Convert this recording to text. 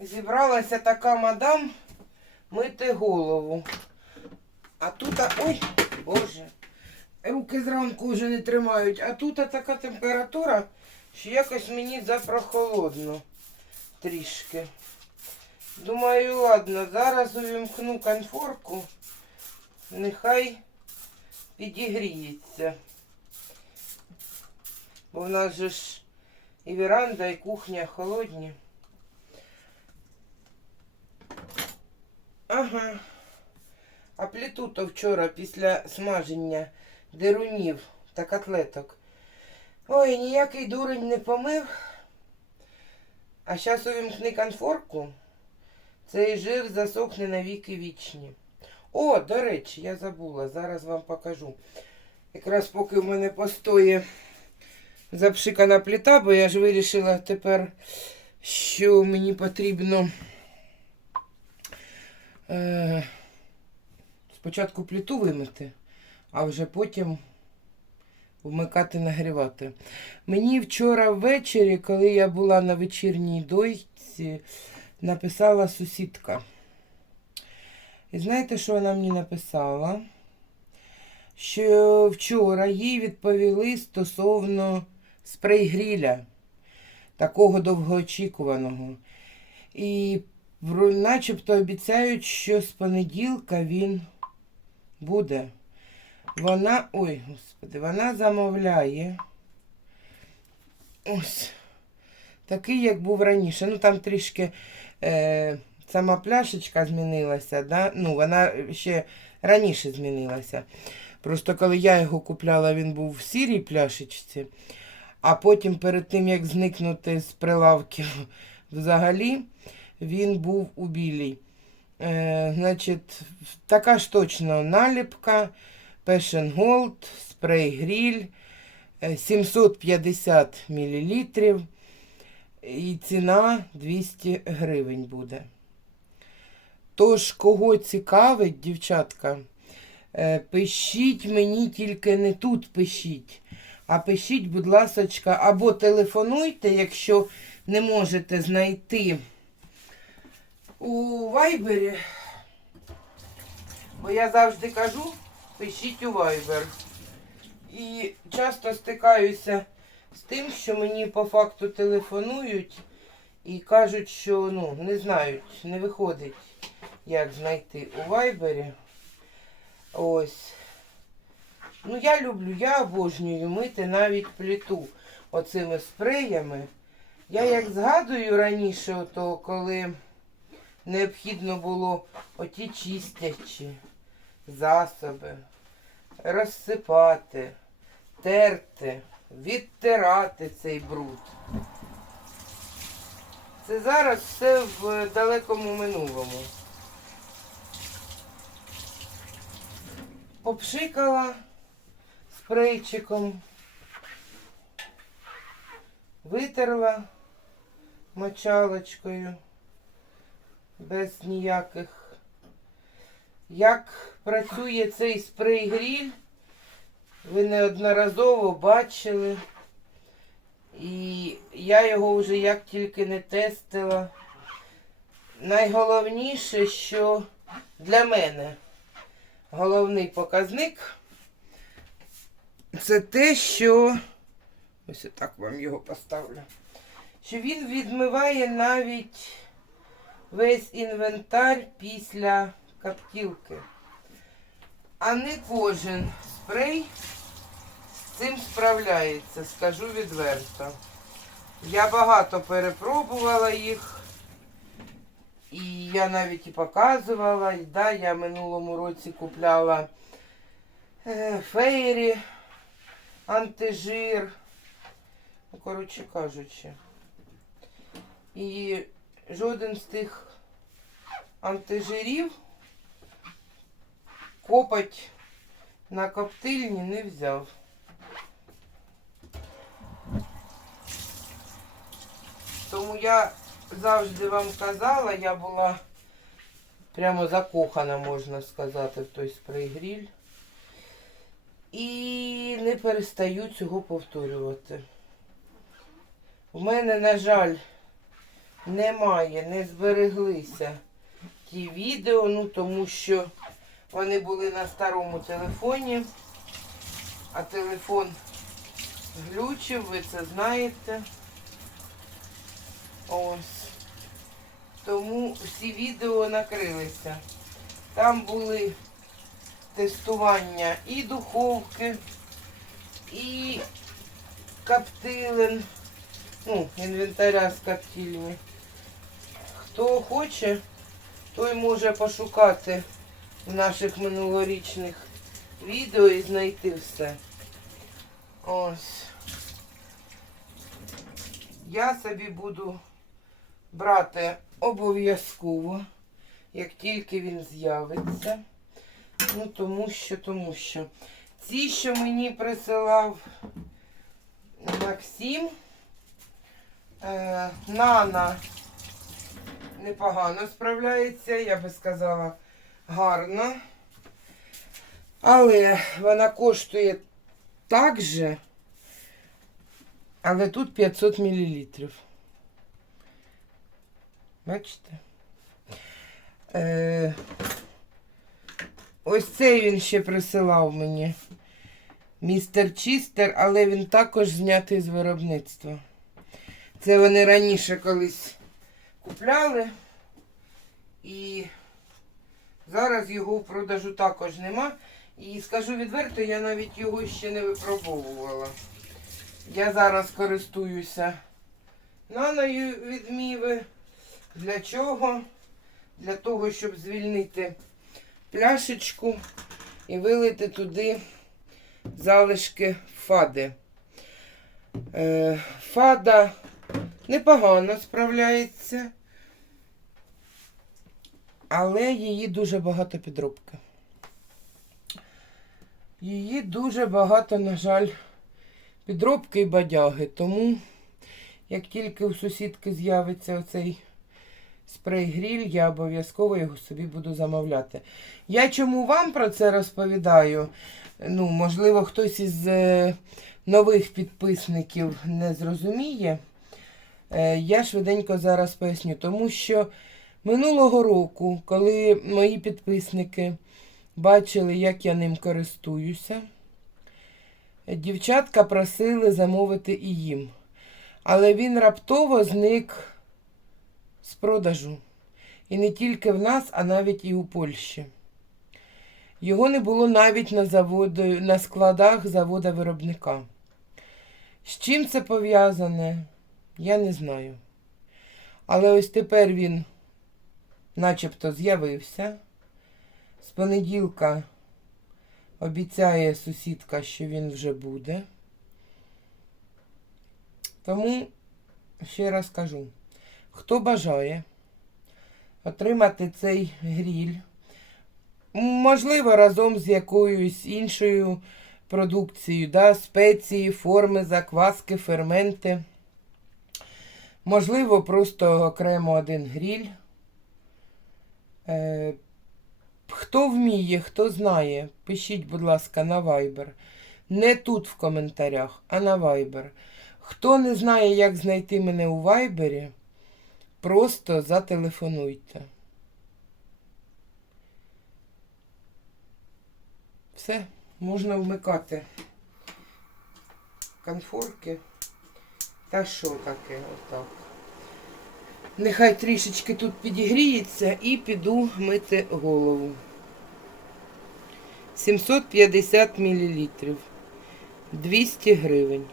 Зібралася така мадам мити голову. А тут, ой, боже, руки зранку вже не тримають. А тут така температура, що якось мені запрохолодно трішки. Думаю, ладно, зараз увімкну конфорку, нехай підігріється. Бо в нас же ж і веранда, і кухня холодні. Ага. А плиту то вчора після смаження дерунів та котлеток. Ой, ніякий дурень не помив. А зараз увімкни конфорку. Цей жир засохне на віки вічні. О, до речі, я забула, зараз вам покажу. Якраз поки в мене постоє запшикана плита, бо я ж вирішила тепер, що мені потрібно е, спочатку плиту вимити, а вже потім вмикати нагрівати. Мені вчора ввечері, коли я була на вечірній дойці, написала сусідка. І знаєте, що вона мені написала? Що вчора їй відповіли стосовно спрей-гріля, такого довгоочікуваного. І начебто обіцяють, що з понеділка він буде. Вона, ой, господи, вона замовляє. Ось. Такий, як був раніше. Ну, там трішки е, сама пляшечка змінилася, да? ну, вона ще раніше змінилася. Просто коли я його купляла, він був в сірій пляшечці, а потім перед тим, як зникнути з прилавків взагалі, він був у білій. Е, значить, така ж точно наліпка, Passion Gold, спрей гріль, е, 750 мл і ціна 200 гривень буде. Тож, кого цікавить, дівчатка, е, пишіть мені тільки не тут пишіть, а пишіть, будь ласочка, або телефонуйте, якщо не можете знайти у вайбері. Бо я завжди кажу, пишіть у вайбер. І часто стикаюся з тим, що мені по факту телефонують і кажуть, що ну, не знають, не виходить, як знайти у вайбері. Ось. Ну, я люблю, я обожнюю мити навіть плиту оцими спреями. Я як згадую раніше, то коли необхідно було оті чистячі засоби розсипати, терти, відтирати цей бруд. Це зараз все в далекому минулому. Попшикала спрейчиком, витерла мочалочкою без ніяких. Як працює цей спрей-гріль, ви неодноразово бачили. І я його вже як тільки не тестила. Найголовніше, що для мене головний показник це те, що ось так вам його поставлю. Що він відмиває навіть весь інвентар після каптілки. А не кожен спрей з цим справляється, скажу відверто. Я багато перепробувала їх. І я навіть і показувала. І, да, я минулому році купляла е, фейрі, антижир. Ну, коротше кажучи. І жоден з тих антижирів копать на коптильні не взяв. Тому я завжди вам казала, я була Прямо закохана, можна сказати, в той спрей-гріль. І не перестаю цього повторювати. У мене, на жаль, немає, не збереглися ті відео, ну тому що вони були на старому телефоні, а телефон глючив, ви це знаєте. Ось. Тому всі відео накрилися. Там були тестування і духовки, і коптилен, ну, інвентаря з коптильні. Хто хоче, той може пошукати наших минулорічних відео і знайти все. Ось. Я собі буду брати обов'язково, як тільки він з'явиться. Ну, тому що, тому що. Ці, що мені присилав Максим, е, Нана непогано справляється, я би сказала, гарно. Але вона коштує так же, але тут 500 мл. Бачите? Е, ось цей він ще присилав мені. Містер Чістер, але він також знятий з виробництва. Це вони раніше колись купляли. І зараз його в продажу також нема. І скажу відверто, я навіть його ще не випробовувала. Я зараз користуюся наною від Міви. Для чого? Для того, щоб звільнити пляшечку і вилити туди залишки фади. Е, Фада непогано справляється, але її дуже багато підробки. Її дуже багато, на жаль, підробки і бадяги. Тому, як тільки у сусідки з'явиться оцей спрей-гріль, я обов'язково його собі буду замовляти. Я чому вам про це розповідаю? Ну, можливо, хтось із е, нових підписників не зрозуміє. Е, я швиденько зараз поясню, тому що минулого року, коли мої підписники бачили, як я ним користуюся, дівчатка просили замовити і їм. Але він раптово зник з продажу. І не тільки в нас, а навіть і у Польщі. Його не було навіть на, заводу, на складах завода виробника. З чим це пов'язане, я не знаю. Але ось тепер він начебто з'явився. З понеділка обіцяє сусідка, що він вже буде. Тому ще раз кажу, хто бажає отримати цей гріль, можливо, разом з якоюсь іншою продукцією, да, спеції, форми, закваски, ферменти. Можливо, просто окремо один гріль. Е, Хто вміє, хто знає, пишіть, будь ласка, на Viber. Не тут в коментарях, а на Viber. Хто не знає, як знайти мене у Viber, просто зателефонуйте. Все, можна вмикати конфорки. Та що таке, отак. Нехай трішечки тут підігріється і піду мити голову. 750 мл. 200 гривень.